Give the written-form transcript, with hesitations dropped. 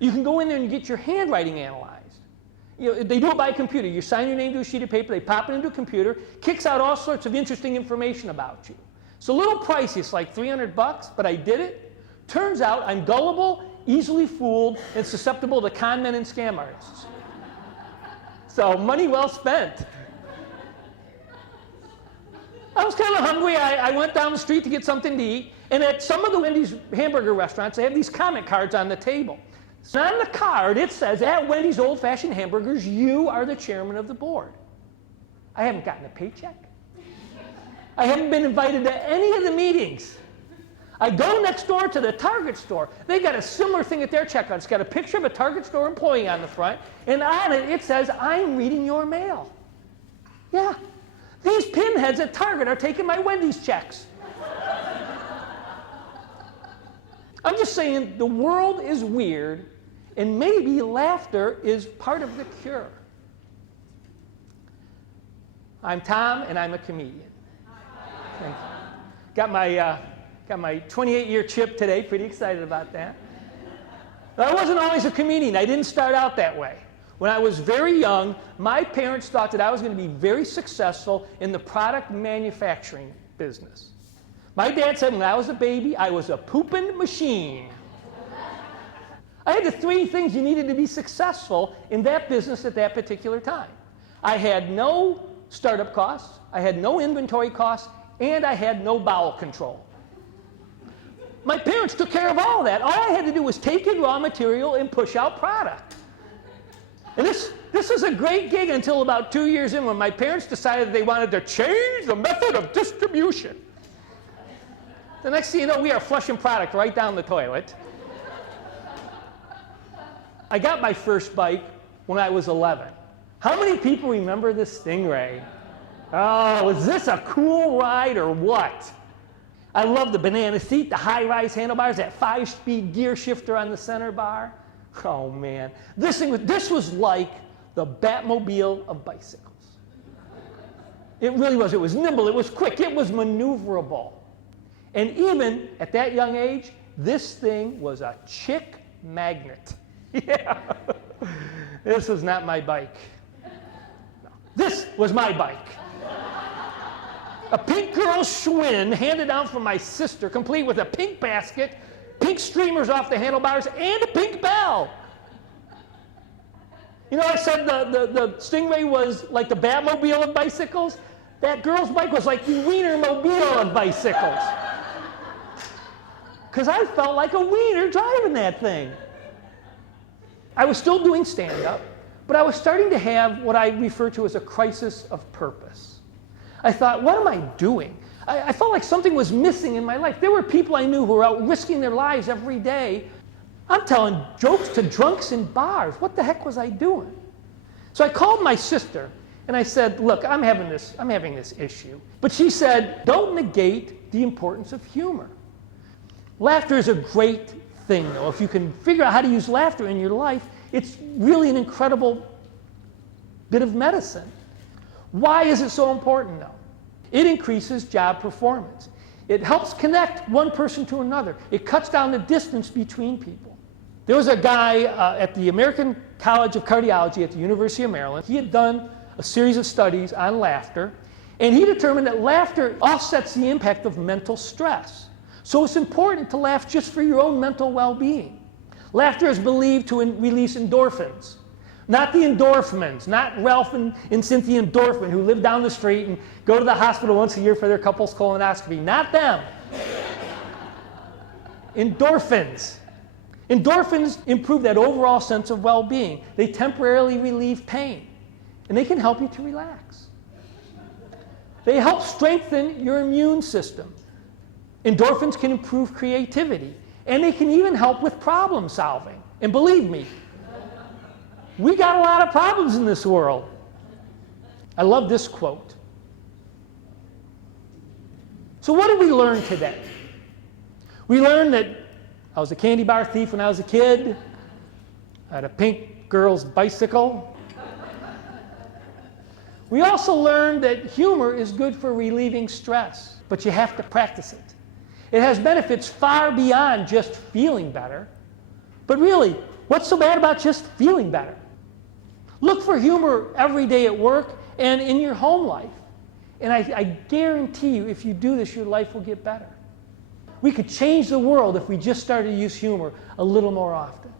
You can go in there and get your handwriting analyzed. They do it by computer. You sign your name to a sheet of paper, they pop it into a computer, kicks out all sorts of interesting information about you. It's a little pricey, it's like $300, but I did it. Turns out I'm gullible, easily fooled, and susceptible to con men and scam artists. So money well spent. I was kind of hungry. I went down the street to get something to eat, and at some of the Wendy's hamburger restaurants, they have these comment cards on the table. So on the card, it says, at Wendy's Old Fashioned Hamburgers, you are the chairman of the board. I haven't gotten a paycheck. I haven't been invited to any of the meetings. I go next door to the Target store. They got a similar thing at their checkout. It's got a picture of a Target store employee on the front, and on it, it says, I'm reading your mail. Yeah. These pinheads at Target are taking my Wendy's checks. I'm just saying, the world is weird, and maybe laughter is part of the cure. I'm Tom, and I'm a comedian. Thank you. Got my 28-year chip today. Pretty excited about that. But I wasn't always a comedian. I didn't start out that way. When I was very young, my parents thought that I was going to be very successful in the product manufacturing business. My dad said when I was a baby, I was a pooping machine. I had the three things you needed to be successful in that business at that particular time. I had no startup costs, I had no inventory costs, and I had no bowel control. My parents took care of all that. All I had to do was take in raw material and push out product. And this was a great gig until about 2 years in, when my parents decided they wanted to change the method of distribution. The next thing you know, we are flushing product right down the toilet. I got my first bike when I was 11. How many people remember the Stingray? Oh, was this a cool ride or what? I love the banana seat, the high-rise handlebars, that 5-speed gear shifter on the center bar. Oh man, this was like the Batmobile of bicycles. It really was. It was nimble, it was quick, it was maneuverable. And even at that young age, this thing was a chick magnet. Yeah. This was not my bike. No. This was my bike. A pink girl Schwinn handed down from my sister, complete with a pink basket, pink streamers off the handlebars, and a pink bell. You know, I said the Stingray was like the Batmobile of bicycles. That girl's bike was like the Wienermobile of bicycles. Because I felt like a wiener driving that thing. I was still doing stand-up, but I was starting to have what I refer to as a crisis of purpose. I thought, what am I doing? I felt like something was missing in my life. There were people I knew who were out risking their lives every day. I'm telling jokes to drunks in bars. What the heck was I doing? So I called my sister, and I said, look, I'm having this issue. But she said, don't negate the importance of humor. Laughter is a great thing, though. If you can figure out how to use laughter in your life, it's really an incredible bit of medicine. Why is it so important, though? It increases job performance. It helps connect one person to another. It cuts down the distance between people. There was a guy at the American College of Cardiology at the University of Maryland. He had done a series of studies on laughter, and he determined that laughter offsets the impact of mental stress. So it's important to laugh just for your own mental well-being. Laughter is believed to release endorphins. Not the endorphins, not Ralph and Cynthia Endorphin, who live down the street and go to the hospital once a year for their couples colonoscopy. Not them. Endorphins. Endorphins improve that overall sense of well-being. They temporarily relieve pain, and they can help you to relax. They help strengthen your immune system. Endorphins can improve creativity, and they can even help with problem solving. And believe me, we got a lot of problems in this world. I love this quote. So what did we learn today? We learned that I was a candy bar thief when I was a kid. I had a pink girl's bicycle. We also learned that humor is good for relieving stress, but you have to practice it. It has benefits far beyond just feeling better. But really, What's so bad about just feeling better? Look for humor every day at work and in your home life. And I guarantee you, if you do this, your life will get better. We could change the world if we just started to use humor a little more often.